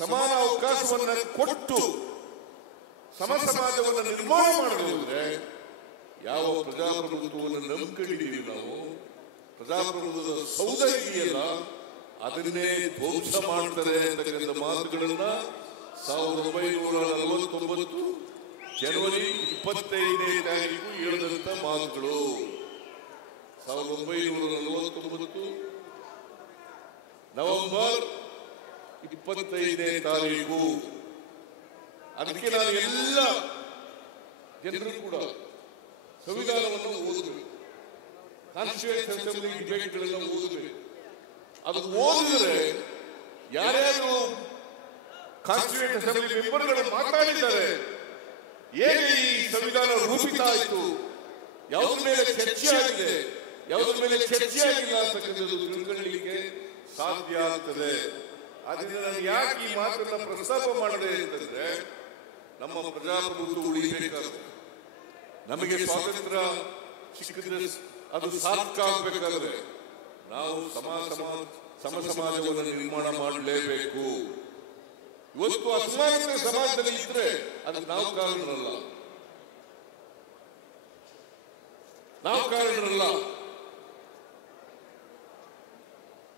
ಸಮಾನ ಅವಕಾಶವನ್ನು ಕೊಟ್ಟು ಸಮ ಸಮಾಜವನ್ನು ನಿರ್ಮಾಣ ಮಾಡದಿದ್ರೆ ಯಾವ ಪ್ರಜಾಪ್ರಭುತ್ವವನ್ನು ನಂಬಿಕೊಂಡಿದ್ದೀವಿ ನಾವು, ಪ್ರಜಾಪ್ರಭುತ್ವದ ಸೌಧ ಇದೆಯಲ್ಲ ಅದನ್ನೇ ಧ್ವಂಸ ಮಾಡ್ತಾರೆ ಅಂತಕ್ಕಂಥ ಮಾತುಗಳನ್ನ 1949 ಜನವರಿ 25ನೇ ತಾರೀಕು ಹೇಳಿದಂತ ಮಾತುಗಳು. 1949 ನವೆಂಬರ್ 25ನೇ ತಾರೀಕು. ಅದಕ್ಕೆ ನಾನು ಎಲ್ಲ ಜನರು ಕೂಡ ಸಂವಿಧಾನವನ್ನು ಓದಬೇಕು, ಕಾನ್ಸ್ಟಿಟ್ಯೂಷನ್ ಅಸೆಂಬ್ಲಿ ಡಿಬೇಟ್ಗಳೆಲ್ಲ ಓದಬೇಕು. ಅದು ಓದಿದ್ರೆ ಯಾರ್ಯಾರು ಕಾನ್ಸ್ಟಿಟ್ಯೂಷನ್ ಅಸೆಂಬ್ಲಿ ಮೆಂಬರ್ಗಳು ಮಾತಾಡಿದ್ದಾರೆ, ಹೇಗೆ ಈ ಸಂವಿಧಾನ ರೂಪಿತ ಆಯಿತು, ಯಾವುದ್ರ ಮೇಲೆ ಚರ್ಚೆ ಆಗಿದೆ, ಯಾವುದ್ರ ಮೇಲೆ ಚರ್ಚೆ ಆಗಿಲ್ಲ ಅಂತಕ್ಕಂಥದ್ದು ತಿಳ್ಕೊಳ್ಳಲಿಕ್ಕೆ ಸಾಧ್ಯ ಆಗ್ತದೆ. ಅದರಿಂದ ನಾನು ಯಾಕೆ ಈ ಮಾತನ್ನ ಪ್ರಸ್ತಾಪ ಮಾಡಿದೆ ಅಂತಂದ್ರೆ, ನಮ್ಮ ಪ್ರಜಾಪ್ರಭುತ್ವ ಉಳಿಬೇಕಾದ್ರೆ, ನಮಗೆ ಸ್ವಾತಂತ್ರ್ಯ ಸಿಕ್ಕಿದ್ರೆ ಅದು ಸಾರ್ಥಕ ಆಗಬೇಕಾದ್ರೆ ನಾವು ಸಮ ಸಮಾಜವನ್ನು ನಿರ್ಮಾಣ ಮಾಡಲೇಬೇಕು. ಇವತ್ತು ಅಸಮಾನತೆ ಸಮಾಜದಲ್ಲಿ ಇದ್ರೆ ಅದಕ್ಕೆ ನಾವು ಕಾರಣರಲ್ಲ,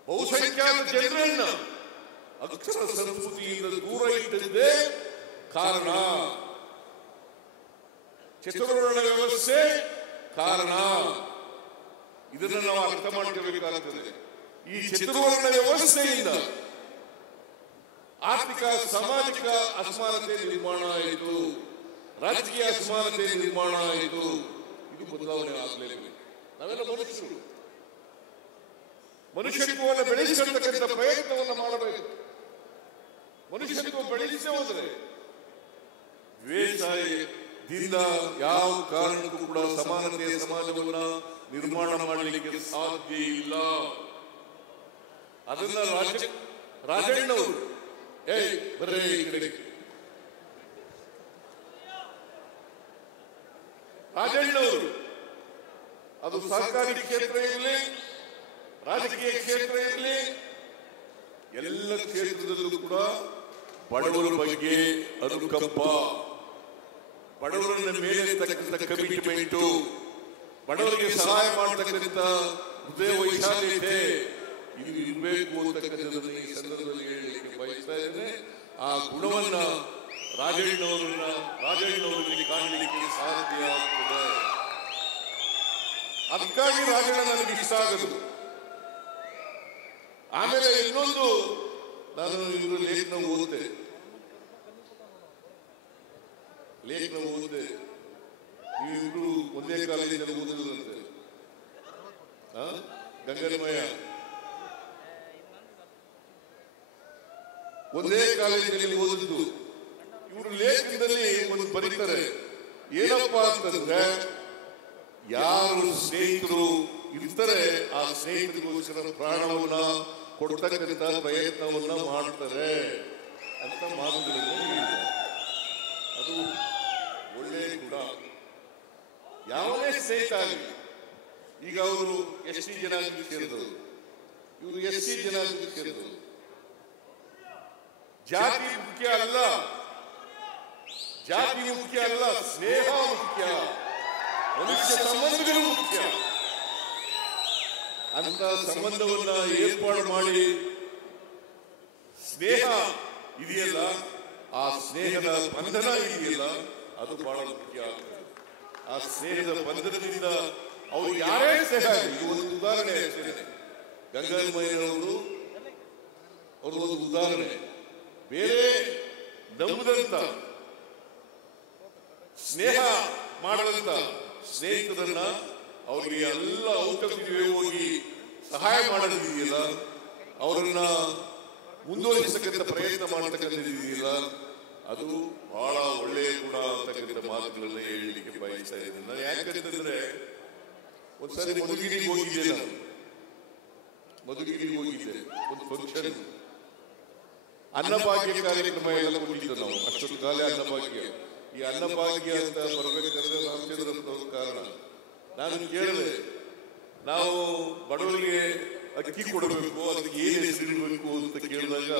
ಬಹುಸಂಖ್ಯಾತ ಜನರನ್ನ ಅಕ್ಷರ ಸಂಸ್ಕೃತಿಯಿಂದ ದೂರ ಇಟ್ಟಿದ್ದೇ ಕಾರಣ. ಚತುರ್ವರ್ಣ ವ್ಯವಸ್ಥೆ ಕಾರಣ. ಇದನ್ನು ನಾವು ಅರ್ಥ ಮಾಡ್ಕೋಬೇಕಾಗುತ್ತದೆ. ಈ ಚತುರ್ವರ್ಣ ವ್ಯವಸ್ಥೆಯಿಂದ ಆರ್ಥಿಕ ಸಾಮಾಜಿಕ ಅಸಮಾನತೆ ನಿರ್ಮಾಣ ಆಯಿತು, ರಾಜಕೀಯ ಅಸಮಾನತೆ ನಿರ್ಮಾಣ ಆಯಿತು. ಇದು ಬದಲಾವಣೆ ಆಗಲೇಬೇಕು. ನಾವೆಲ್ಲ ಮನುಷ್ಯತ್ವವನ್ನು ಬೆಳೆಸಿಕೊಳ್ಳತಕ್ಕಂಥ ಪ್ರಯತ್ನವನ್ನು ಮಾಡಬೇಕು. ಮನುಷ್ಯತ್ವ ಬೆಳೆಸೇ ಹೋದರೆ ದ್ವೇಷದಿಂದ ಯಾವ ಕಾರಣಕ್ಕೂ ಕೂಡ ಸಮಾನತೆಯ ಸಮಾಜವನ್ನ ನಿರ್ಮಾಣ ಮಾಡಲಿಕ್ಕೆ ಸಾಧ್ಯ ಇಲ್ಲ. ಅದನ್ನ ರಾಜಣ್ಣವರು ಬರ್ರೇ ಈ ಕಡೆ, ರಾಜಣ್ಣವರು ಅದು ಸರ್ಕಾರಿ ಕ್ಷೇತ್ರ ಇರಲಿ, ರಾಜಕೀಯ ಕ್ಷೇತ್ರ ಇರಲಿ, ಎಲ್ಲ ಕ್ಷೇತ್ರದಲ್ಲೂ ಕೂಡ ಬಡವರ ಬಗ್ಗೆ ಅನುಕಂಪ, ಬಡವರನ್ನ ಮೇಲೆ ತಕ್ಕಂಥ ಕಮಿಟ್ಮೆಂಟು, ಬಡವರಿಗೆ ಸಹಾಯ ಮಾಡತಕ್ಕಂಥ ಹೃದಯ ವೈಶಾಲ್ಯತೆ ಇದು ಇರಬೇಕು ಅಂತಕ್ಕಂಥದ್ದನ್ನು ಈ ಸಂದರ್ಭದಲ್ಲಿ ಹೇಳಲಿಕ್ಕೆ ಬಯಸ್ತಾ ಇದ್ದೇನೆ. ಆ ಗುಣವನ್ನ ರಾಜಣ್ಣವರಲ್ಲಿ ಕಾಣಲಿಕ್ಕೆ ಸಾಧ್ಯ ಆಗ್ತದೆ. ಅದಕ್ಕಾಗಿ ರಾಜಣ್ಣ ನನಗೆ ಇಷ್ಟ ಆಗೋದು. ಆಮೇಲೆ ಇನ್ನೊಂದು, ನಾನು ಇವರು ಲೇಖನ ಓದಿದೆ. ನೀವಿಬ್ರು ಒಂದೇ ಕಾಲೇಜಿನಲ್ಲಿ ಓದಿದಂತೆ, ಗಂಗನಮಯ ಒಂದೇ ಕಾಲೇಜಿನಲ್ಲಿ ಓದಿದ್ದು. ಇವರು ಲೇಖನದಲ್ಲಿ ಒಂದು ಬರೀತಾರೆ, ಏನಪ್ಪಾ ಅಂತಂದ್ರೆ ಯಾರು ಸ್ನೇಹಿತರು ಇರ್ತಾರೆ ಆ ಸ್ನೇಹಿತರಿಗೋಸ್ಕರ ಪ್ರಾಣವನ್ನ ಕೊಡ್ತಕ್ಕಂಥ ಪ್ರಯತ್ನವನ್ನ ಮಾಡ್ತಾರೆ ಅಂತ ಮಾತುಗಳನ್ನು ಹೇಳಿದ್ದಾರೆ. ಅದು ಒಳ್ಳೆಯ ಗುಣ. ಯಾವುದೇ ಸ್ನೇಹಿತ ಆಗಲಿ, ಈಗ ಅವರು ಎಸ್ಟಿ ಜನಾಂಗಕ್ಕೆ ಸೇರಿದವರು, ಇವರು ಎಸ್ಸಿ ಜನಾಂಗಕ್ಕೆ ಸೇರಿದವರು. ಜಾತಿ ಮುಖ್ಯ ಅಲ್ಲ, ಸ್ನೇಹ ಮುಖ್ಯ, ಮನುಷ್ಯ ಸಂಬಂಧಗಳು ಮುಖ್ಯ. ಅಂತ ಸಂಬಂಧವನ್ನ ಏರ್ಪಾಡು ಮಾಡಿ ಸ್ನೇಹ ಇದೆಯಲ್ಲ, ಆ ಸ್ನೇಹದ ಬಂಧನ ಇದೆಯಲ್ಲ, ಅದು ಬಹಳ ಮುಖ್ಯ ಆಗ್ತದೆ. ಆ ಸ್ನೇಹದ ಬಂಧನದಿಂದ ಅವರು ಯಾರೇ ಸ್ನೇಹ, ಇದು ಒಂದು ಉದಾಹರಣೆ ಅಷ್ಟೇ. ಗಂಗಾಧರಮಯ್ಯನವರು ಅವರು ಒಂದು ಉದಾಹರಣೆ. ಬೇರೆ ನಂಬದಂತ ಸ್ನೇಹ ಮಾಡದಂತ ಸ್ನೇಹಿತರನ್ನ ಅವರಿಗೆ ಎಲ್ಲ ಔತಣಕ್ಕೆ ಹೋಗಿ ಸಹಾಯ ಮಾಡೋದಿದೆಯಲ್ಲ, ಅವರನ್ನ ಮುಂದುವರಿಸತಕ್ಕಂಥ ಪ್ರಯತ್ನ ಮಾಡತಕ್ಕಂಥದ್ದಿದೆಯಲ್ಲ, ಅದು ಬಹಳ ಒಳ್ಳೆಯ ಗುಣ ಅಂತಕ್ಕಂಥ ಮಾತುಗಳನ್ನ ಹೇಳಲಿಕ್ಕೆ ಬಯಸ್ತಾ ಇದ್ದೇನೆ. ನಾನು ಯಾಕಂತಂದ್ರೆ ಒಂದ್ಸರಿ ಮಧುಗಿರಿಗೆ ಹೋಗಿದ್ದೆ. ನಾನು ಮಧುಗಿರಿಗೆ ಹೋಗಿದ್ದೆ, ಒಂದು ಫಂಕ್ಷನ್, ಅನ್ನಭಾಗ್ಯ ಕಾರ್ಯಕ್ರಮ ಎಲ್ಲ ಕೊಟ್ಟಿದ್ದು ನಾವು. ಅಷ್ಟೊಂದು ಕಾಲ ಅನ್ನಭಾಗ್ಯ. ಈ ಅನ್ನಭಾಗ್ಯ ಅಂತ ಬರಬೇಕಾದ್ರೆ ರಾಮಚಂದ್ರಪ್ಪನವ್ರ ಕಾರಣ. ನಾನು ಕೇಳಿದೆ, ನಾವು ಬಡವರಿಗೆ ಅಕ್ಕಿ ಕೊಡಬೇಕು, ಅದಕ್ಕೆ ಏನು ಹೆಸರಿಡಬೇಕು ಅಂತ ಕೇಳಿದಾಗ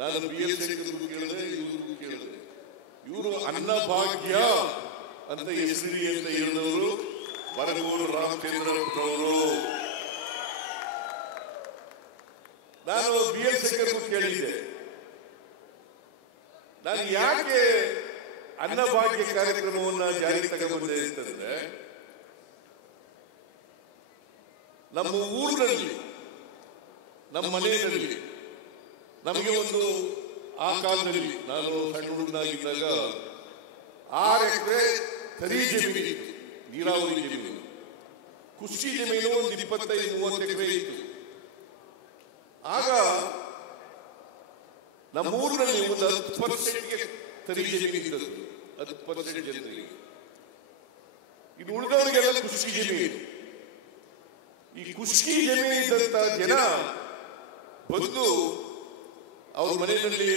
ನಾನು BL ಶೇಖರ್ಗೂ ಕೇಳಿದೆ, ಇವ್ರಿಗೂ ಕೇಳಿದೆ. ಇವರು ಅನ್ನಭಾಗ್ಯ ಅಂತ ಹೆಸರಿ ಅಂತ ಹೇಳಿದವರು ಬರಗೂರು ರಾಮಚಂದ್ರಪ್ಪನವರು. ನಾನು BL ಶೇಖರ್ಗೂ ಕೇಳಿದ್ದೆ, ನಾನು ಯಾಕೆ ಅನ್ನಭಾಗ್ಯ ಕಾರ್ಯಕ್ರಮವನ್ನ ಜಾರಿಗೆ ತಗೊಂಡ್ಬಂದೆ ಅಂತಂದ್ರೆ, ನಮ್ಮ ಊರಿನಲ್ಲಿ ನಮ್ಮ ಮನೆಯಲ್ಲಿ ನಮಗೆ ಒಂದು ಆ ಕಾಲದಲ್ಲಿ ನಾನು ಸಣ್ಣ ಹುಡುಗನಾಗಿದ್ದಾಗ 6 ಎಕರೆ ಕರಿ ಜಮೀನಿತ್ತು, ನೀರಾವರಿ ಜಮೀನು. ಕೃಷಿ ಜಮೀನು ಒಂದು 25-30 ಎಕರೆ ಇತ್ತು. ಆಗ ನಮ್ಮೂರಿನಲ್ಲಿ ಒಂದು 10% ಕರಿ ಜಮೀನಿದ್ದದ್ದು, 10% ಜನರಿಗೆ. ಇದು ಉಳಿದವರಿಗೆಲ್ಲ ಕೃಷಿ ಜಮೀನು. ಈ ಕೃಷಿ ಜಮೀನಿದ್ದಂತ ಜನ ಬಂದು ಅವ್ರ ಮನೆಯಲ್ಲಿ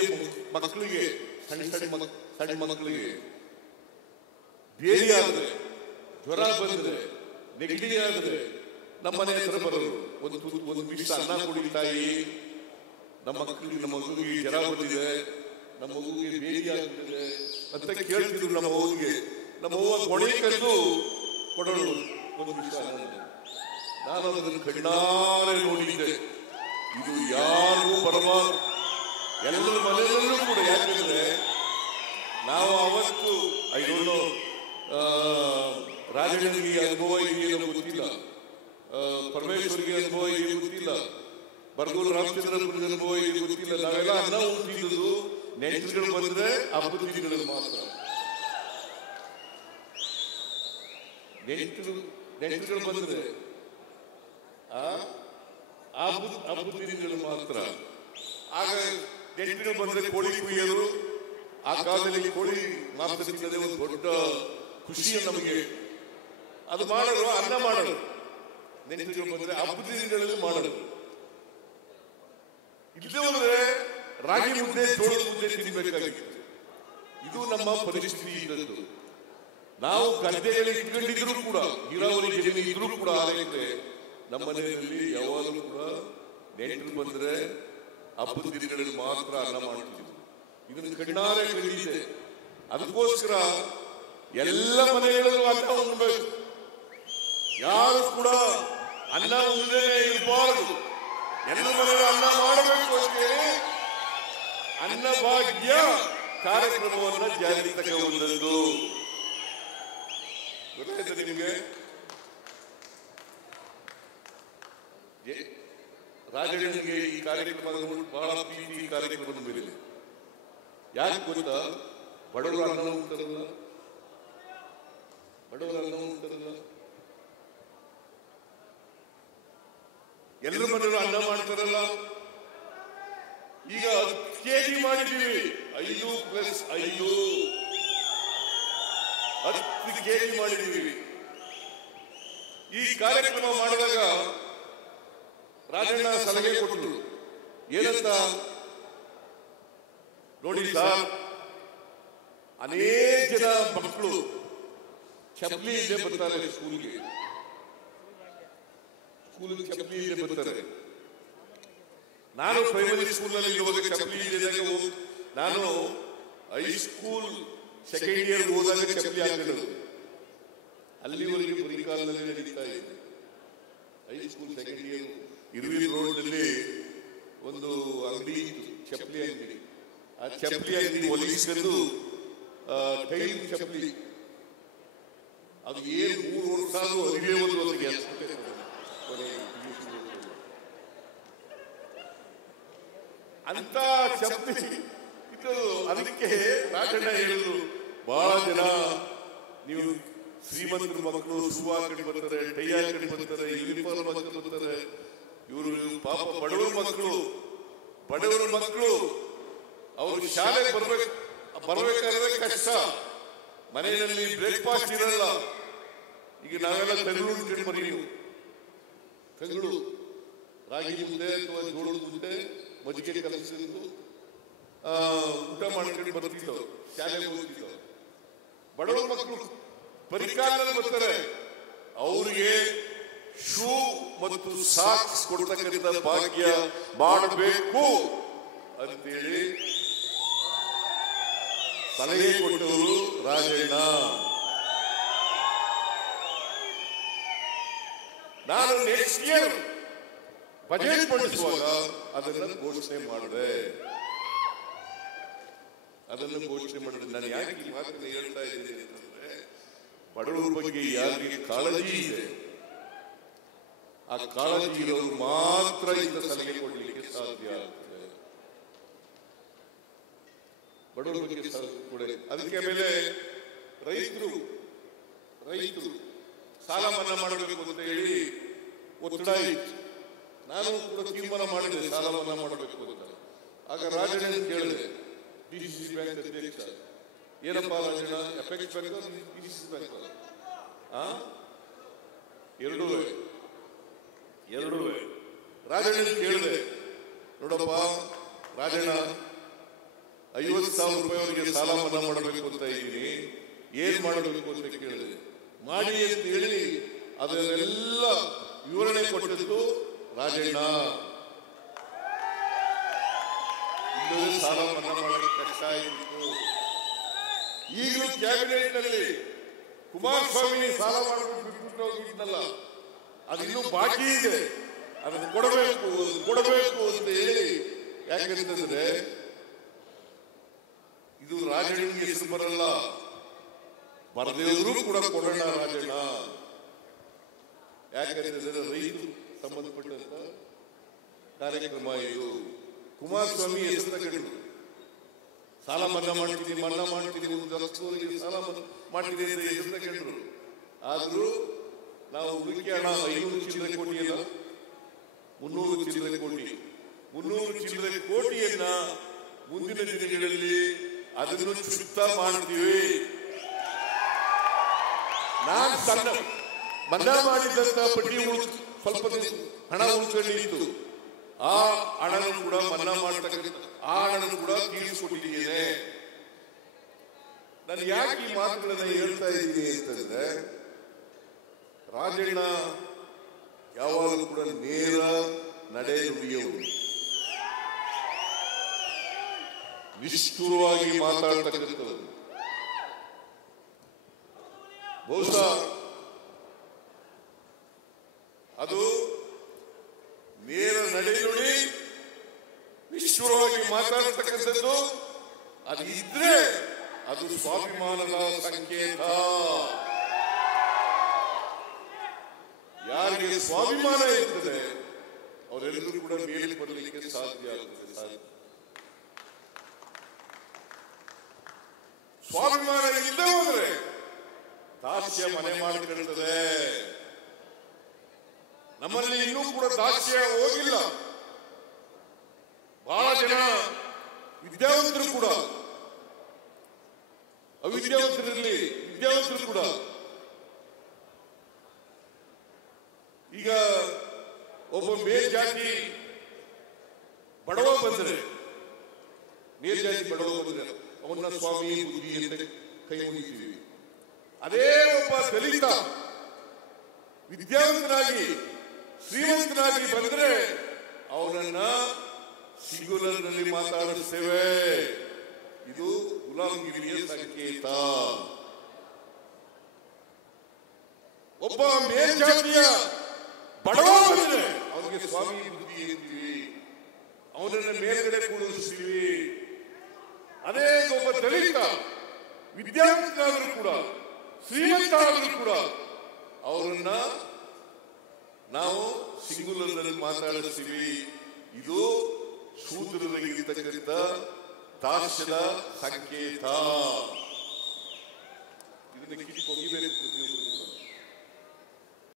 ಮಕ್ಕಳಿಗೆ ಸಣ್ಣ ಮಕ್ಕಳಿಗೆ ಬೇರೆ ಆದರೆ, ಜ್ವರ ಬಂದರೆ, ನೆಗಡಿ ಆದರೆ ನಮ್ಮ ಮನೆ ಹತ್ರ ಬರೋರು. ಒಂದು ಬಿಸಿ ಅನ್ನ ಕೊಡಿ ತಾಯಿ, ನಮ್ಮ ಮಗುವಿಗೆ ಜ್ವರ ಬಂದಿದೆ, ನಮ್ಮ ಮಗುವಿಗೆ ಬೇರೆ ಆಗ್ತಿದೆ ಅಂತ ಕೇಳ್ತಿದ್ರು. ನಮ್ಮ ಅವ್ವ ಕೊನೆ ಕರೆದು ಕೊಡೋರು ಒಂದು ಬಿಸಿ ಅನ್ನ. ನಾನು ಅದನ್ನು ಕಣ್ಣಾರೆ ನೋಡಿದ್ದೆ. ಇದು ಯಾರು ಪರಮಾತ್ಮ ಎಲ್ಲರ ಮನೆಯಲ್ಲೂ ಕೂಡ. ಯಾಕಂದ್ರೆ ನಾವು ಅವತ್ತು ರಾಜನಿಗೆ ಅನುಭವ ಇದೆಯೋ ಗೊತ್ತಿಲ್ಲ, ಪರಮೇಶ್ವರಿಗೆ ಅನುಭವ ಇದೆಯೋ ಗೊತ್ತಿಲ್ಲ, ಬರಗೂರು ರಾಮಚಂದ್ರಪ್ಪನ ಅನುಭವ ಇದೆಯೋ ಗೊತ್ತಿಲ್ಲ. ನಾವೆಲ್ಲ ಅನ್ನ ಉಂಟಿದ್ದು ನೆಂಟರುಗಳು ಬಂದ್ರೆ ಹಬ್ಬದ ದಿನಗಳಲ್ಲಿ ಮಾತ್ರ. ನೆಂಟರುಗಳು ಬಂದ್ರೆ ಹಬ್ಬದ ದಿನಗಳು ಮಾತ್ರ. ಆಗ ನೆಂಟರುಗಳು ಬಂದ್ರೆ ಕೋಳಿ ಕುಯ್ಯೋದು. ಆ ಕಾಲದಲ್ಲಿ ಕೋಳಿ ಮಾಂಸ ತಿನ್ನೋದೇ ಒಂದು ದೊಡ್ಡ ಖುಷಿಯ ನಮಗೆ. ಅದು ಮಾಡೋರು, ಅನ್ನ ಮಾಡೋರು. ನೆಂಟರುಗಳು ಬಂದ್ರೆ ಹಬ್ಬದ ದಿನಗಳಲ್ಲಿ ಮಾಡೋರು. ಇಲ್ಲದೆ ಹೋದ್ರೆ ರಾಗಿ ಮುದ್ದೆ, ಜೋಳದ ಮುದ್ದೆ ತಿನ್ನಬೇಕಾಗಿತ್ತು. ಇದು ನಮ್ಮ ಪರಿಸ್ಥಿತಿ ಇದ್ದದ್ದು. ನಾವು ಗದ್ದೆಯಲ್ಲಿ ಇಟ್ಕೊಂಡಿದ್ರು ಕೂಡ, ನೀರಾವರಿ ಜಮೀನು ಇದ್ರೂ ಕೂಡ ನಮ್ಮ ಮನೆಯಲ್ಲಿ ಯಾವಾಗಲೂ ಕೂಡ ನೆಂಟರು ಬಂದ್ರೆ ಹಬ್ಬದ ದಿನಗಳಲ್ಲಿ ಮಾತ್ರ ಅನ್ನ ಮಾಡ್ತಿದ್ರು. ಇದನ್ನು ಕಣ್ಣಾರೆ ಕಂಡಿದ್ದೆ. ಅದಕ್ಕೋಸ್ಕರ ಎಲ್ಲ ಮನೆಗಳಲ್ಲೂ ಅನ್ನ ಉಣ್ಬೇಕು. ಯಾರು ಕೂಡ ಅನ್ನ ಉಣ್ಣದೇ ಇರಬಾರದು. ಎಲ್ಲ ಮನೆಗಳು ಅನ್ನ ಮಾಡಬೇಕು ಅಂತೇಳಿ ಅನ್ನಭಾಗ್ಯ ಕಾರ್ಯಕ್ರಮವನ್ನು ಜಾರಿಗೆ ತಗೊಂಡದ್ದು. ಗೊತ್ತಾಯ್ತು ನಿಮಗೆ? ರಾಜನಿಗೆ ಈ ಕಾರ್ಯಕ್ರಮ ಬಹಳ ಪ್ರೀತಿ. ಈ ಕಾರ್ಯಕ್ರಮದ ಮೇಲೆ ಯಾಕೆ ಗೊತ್ತಾ? ಬಡವರು ಅನ್ನ ಉಂಟರಲ್ಲ, ಎಲ್ಲರ ಮನೆಯವರು ಅನ್ನ ಮಾಡ್ತಾರಲ್ಲ. ಈಗ 10 kg ಮಾಡಿದ್ದೀವಿ, 5+5 10 kg ಮಾಡಿದ್ದೀವಿ. ಈ ಕಾರ್ಯಕ್ರಮ ಮಾಡಿದಾಗ ರಾಜಣ್ಣ ಸಲಹೆ ಕೊಟ್ಟರು. ಏನಂತ ನೋಡಿ ಸರ್, ಅನೇಕ ಜನ ಮಕ್ಕಳು ಚಪ್ಪಲಿ ಇಲ್ಲದೆ ಬರ್ತಾರೆ ಸ್ಕೂಲ್ಗೆ ಚಪ್ಪಲಿ ಇಲ್ಲದೆ ಬರ್ತಾರೆ. ನಾನು ಪ್ರೈಮರಿ ಸ್ಕೂಲ್ನಲ್ಲಿ ಇರುವಾಗ ಚಪ್ಪಲಿ ಇಲ್ಲದಾಗ ನಾನು ಹೈಸ್ಕೂಲ್ ಸೆಕೆಂಡ್ ಇಯರ್ ಹೋದಾಗ ಚಪ್ಪಲಿ ಹಾಕಿರೋದು. ಅಲ್ಲಿವರೆಗೆ ಬರಿಕಾಲದಲ್ಲಿ ನಡೀತಾ ಇದೆ. ಹೈಸ್ಕೂಲ್ ಸೆಕೆಂಡ್ ಇಯರ್ ಇರುವಿ ರೋಡ್ನಲ್ಲಿ ಒಂದು ಅಂಗಡಿ ಇತ್ತು, ಚಪ್ಪಲಿ ಅಂಗಡಿ. ಆ ಚಪ್ಪಲಿ ಅಂಗಡಿ ಒಲಿಸಿಕೊಂಡು ಟೈಮ್ ಚಪ್ಪಲಿ ಅದು ಏನು 3 ವರ್ಷ ಆದ್ರೂ ಅರಿವೇ ಒಂದು ಅಂತ ಚಪ್ಪಲಿ ಇದು. ಅದಕ್ಕೆ ರಾಜಣ್ಣ ಹೇಳಿದ್ರು, ಬಹಳ ಜನ ನೀವು ಶ್ರೀಮಂತರ ಮಕ್ಕಳು ಶೂ ಹಾಕೊಂಡು ಬರ್ತಾರೆ, ಟೈ ಹಾಕೊಂಡು ಬರ್ತಾರೆ, ಯೂನಿಫಾರ್ಮ್ ಹಾಕೊಂಡು ಬರ್ತಾರೆ. ಇವರು ಪಾಪ ಬಡವರ ಮಕ್ಕಳು ಅವರು ಶಾಲೆಗೆ ಬರ್ಬೇಕಾದ್ರೆ ಕಷ್ಟ. ಮನೆಯಲ್ಲಿ ಬ್ರೇಕ್ಫಾಸ್ಟ್ ಇರಲ್ಲ. ಈಗ ನಾವೆಲ್ಲ ತಂಗಳು ಮರಿ, ನೀವು ತಂಗಳು ರಾಗಿ ಮುದ್ದೆ ಅಥವಾ ಜೋಳದ ಮುದ್ದೆ ಮಜ್ಜಿಗೆ ಕಲಸಿದ್ದು ಊಟ ಮಾಡ್ಕೊಂಡು ಬರ್ತಿದ್ದವು, ಶಾಲೆಗೆ ಹೋಗ್ತಿದ್ದವು. ಬಡವರ ಮಕ್ಕಳು ಪರಿಕಾರದಲ್ಲಿ ಬರ್ತಾರೆ. ಅವರಿಗೆ ಶೂ ಮತ್ತು ಸಾಕ್ಸ್ ಕೊಡ್ತಕ್ಕಂಥ ಭಾಗ್ಯ ಮಾಡಬೇಕು ಅಂತೇಳಿ ಸಲಹೆ ಕೊಟ್ಟವರು ರಾಜಣ್ಣ. ನಾನು ನೆಕ್ಸ್ಟ್ ಇಯರ್ ಬಜೆಟ್ ಮಂಡಿಸುವಾಗ ಅದನ್ನು ಘೋಷಣೆ ಮಾಡಿದೆ. ನಾನು ಯಾಕೆ ಈ ಮಾತನ್ನು ಹೇಳ್ತಾ ಇದ್ದೀನಿ ಅಂತಂದ್ರೆ, ಬಡವರ ಬಗ್ಗೆ ಯಾರಿಗೆ ಕಾಳಜಿ ಇದೆ, ಆ ಕಾಳಜಿ ಇರೋರು ಮಾತ್ರ ಇಂಥ ಸಲಹೆ ಕೊಡಲಿಕ್ಕೆ ಸಾಧ್ಯ ಆಗ್ತದೆ. ಬಡವರ ಬಗ್ಗೆ ಕೊಡ. ಅದಕ್ಕೆ ಮೇಲೆ ರೈತರು ಸಾಲ ಮನ್ನಾ ಮಾಡಬೇಕು ಅಂತ ಹೇಳಿ ಒತ್ತಡ ಇತ್ತು. ನಾನು ಕೂಡ ತೀರ್ಮಾನ ಮಾಡಿದೆ ಸಾಲ ಮನ್ನಾ ಮಾಡಬೇಕು ಅಂತ. ಆಗ ರಾಜಣ್ಣ ಕೇಳಿದೆ, ಡಿಸಿಸಿ ಬ್ಯಾಂಕ್ ಅಧ್ಯಕ್ಷ, ಏನಪ್ಪಾ Rajanna, effects bank DCC bank ಎರಡೂ ರಾಜಣ್ಣ ಕೇಳಿದೆ, ನೋಡಪ್ಪ ರಾಜಣ್ಣ, 50,000 ರೂಪಾಯಿವರೆಗೆ ಸಾಲ ಮನ್ನಾ ಮಾಡಬೇಕು ಅಂತ ಇದ್ದೀನಿ, ಏನ್ ಮಾಡಬೇಕು ಅಂತ ಕೇಳಿದೆ. ಮಾಡಿ ಅಂತ ಹೇಳಿ ಅದನ್ನೆಲ್ಲ ವಿವರಣೆ ಕೊಟ್ಟದ್ದು ರಾಜಣ್ಣ. ಇಲ್ಲದೆ ಸಾಲ ಮನ್ನಾ ಮಾಡಲಿಕ್ಕೆ ಕಷ್ಟ ಆಗಿತ್ತು. ಈಗಲೂ ಕ್ಯಾಬಿನೆಟ್ ನಲ್ಲಿ ಕುಮಾರಸ್ವಾಮಿ ಸಾಲ ಮಾಡಬೇಕು ಬಿಟ್ಬಿಟ್ಟು ಹೋಗಿದ್ನಲ್ಲ, ಅದಿನ್ನೂ ಬಾಕಿ ಇದೆ, ಅದನ್ನು ಕೊಡಬೇಕು ಅಂತ ಹೇಳಿ. ಯಾಕಂತಂದ್ರೆ ಇದು ರಾಜಣ್ಣನಿಗೆ ಹೆಸರು ಬರಲ್ಲ, ಬರದೇವರು ಕೂಡ ಕೊಡೋಣ ರಾಜಣ್ಣ. ಯಾಕಂತಂದ್ರೆ ರೈತರು ಸಂಬಂಧಪಟ್ಟಂತ ಕಾರ್ಯಕ್ರಮ ಇದು. ಕುಮಾರಸ್ವಾಮಿ ಹೆಸರು ತಗೊಂಡು ಸಾಲ ಮನ್ನಾ ಮಾಡ್ತೀನಿ, 1 ಲಕ್ಷದವರೆಗೆ ಸಾಲ ಮಾಡ್ತೀನಿ ಅಂತ ಹೆಸರು ತಗೊಂಡ್ರು. ಆದ್ರೂ ನಾವು ಉಳಿಕೆ ಹಣ 500 ಚಿಲ್ಲರೆ ಕೋಟಿ ಅಲ್ಲ, 300 ಚಿಲ್ಲರೆ ಕೋಟಿ, 300 ಚಿಲ್ಲರೆ ಕೋಟಿಯನ್ನ ಮುಂದಿನ ದಿನಗಳಲ್ಲಿ ಅದನ್ನು ಚುಕ್ತಾ ಮಾಡ್ತೀವಿ. ನಾನು ಸಣ್ಣ ಮನ್ನಾ ಮಾಡಿದಂತ ಬಡ್ಡಿ ಸ್ವಲ್ಪ ಹಣ ಉಳ್ಕೊಂಡಿತ್ತು, ಆ ಹಣನೂ ಕೂಡ ಮನ್ನಾ ಮಾಡತಕ್ಕಂಥ ಆ ಹಣನೂ ಕೂಡ ತೀರಿಸಿಕೊಟ್ಟಿದ್ದೇನೆ. ನಾನು ಯಾಕೆ ಈ ಮಾತುಗಳನ್ನ ಹೇಳ್ತಾ ಇದ್ದೀನಿ ಅಂತಂದ್ರೆ, ರಾಜಣ್ಣ ಯಾವಾಗಲೂ ಕೂಡ ನೇರ ನಡೆ ನುಡಿಯವರು, ನಿಷ್ಠುರವಾಗಿ ಮಾತಾಡ್ತಕ್ಕಂಥದ್ದು. ಬಹುಶಃ ಅದು ನೇರ ನಡೆ ನುಡಿ, ನಿಷ್ಠುರವಾಗಿ ಮಾತಾಡ್ತಕ್ಕಂಥದ್ದು ಅದು ಇದ್ರೆ ಅದು ಸ್ವಾಭಿಮಾನದ ಸಂಕೇತ. ಯಾರಿಗೆ ಸ್ವಾಭಿಮಾನ ಇರ್ತದೆ ಅವರೆಲ್ಲರೂ ಕೂಡ ಮೇಲೆ ಬರಲಿಕ್ಕೆ ಸಾಧ್ಯ ಆಗ್ತದೆ. ಸ್ವಾಭಿಮಾನ ಇಲ್ಲದೆ ಹೋದ್ರೆ ದಾಸ್ಯ ಮನೆ ಮಾಡಿಕೊಳ್ಳುತ್ತದೆ. ನಮ್ಮಲ್ಲಿ ಇನ್ನೂ ಕೂಡ ದಾಸ್ಯ ಹೋಗಿಲ್ಲ. ಬಹಳ ಜನ ವಿದ್ಯಾವಂತರು ಕೂಡ, ಅವಿದ್ಯಾವಂತರಿರಲಿ, ವಿದ್ಯಾವಂತರು ಕೂಡ ಈಗ ಒಬ್ಬ ಮೇಲ್ಜಾತಿ ಬಡವ ಬಂದರೆ, ಮೇಲ್ಜಾತಿ ಬಡವ ಬಂದರೆ ಅವನ್ನ ಸ್ವಾಮಿ ಬುದ್ಧಿ ಅಂತ ಕೈ ಮುಗಿತೀವಿ. ಅದೇ ಒಬ್ಬ ದಲಿತ ವಿದ್ಯಾವಂತನಾಗಿ ಶ್ರೀಮಂತನಾಗಿ ಬಂದರೆ ಅವನನ್ನ ಸಿಂಗುಲರ್ನಲ್ಲಿ ಮಾತಾಡಿಸ್ತೇವೆ. ಇದು ಗುಲಾಮಗಿರಿಯ ಸಂಕೇತ. ಒಬ್ಬ ಮೇಲ್ಜಾತಿಯ ಬಡವ ಬಂದರೆ ಅವನಿಗೆ ಸ್ವಾಮಿ ಬುದ್ಧಿ ಅಂತೀವಿ, ಅವನನ್ನ ಮೇಲ್ಗಡೆ ಕೂಡಿಸ್ತೀವಿ. ಅದೇ ಒಬ್ಬ ದಲಿತ ವಿದ್ಯಾವಂತನಾದರೂ ಕೂಡ ಶ್ರೀಮಂತ ಆದರೂ ಕೂಡ ಅವರನ್ನ ನಾವು ಸಿಂಗುಲರ್ನಲ್ಲಿ ಮಾತಾಡಿಸ್ತೀವಿ. ಇದು ಶೂದ್ರರಿಗಿರ್ತಕ್ಕಂಥ ದಾಸ್ಯದ ಸಂಕೇತ. ಇದನ್ನ ಕಿತ್ತು ಹೋಗಿಬೇಕು.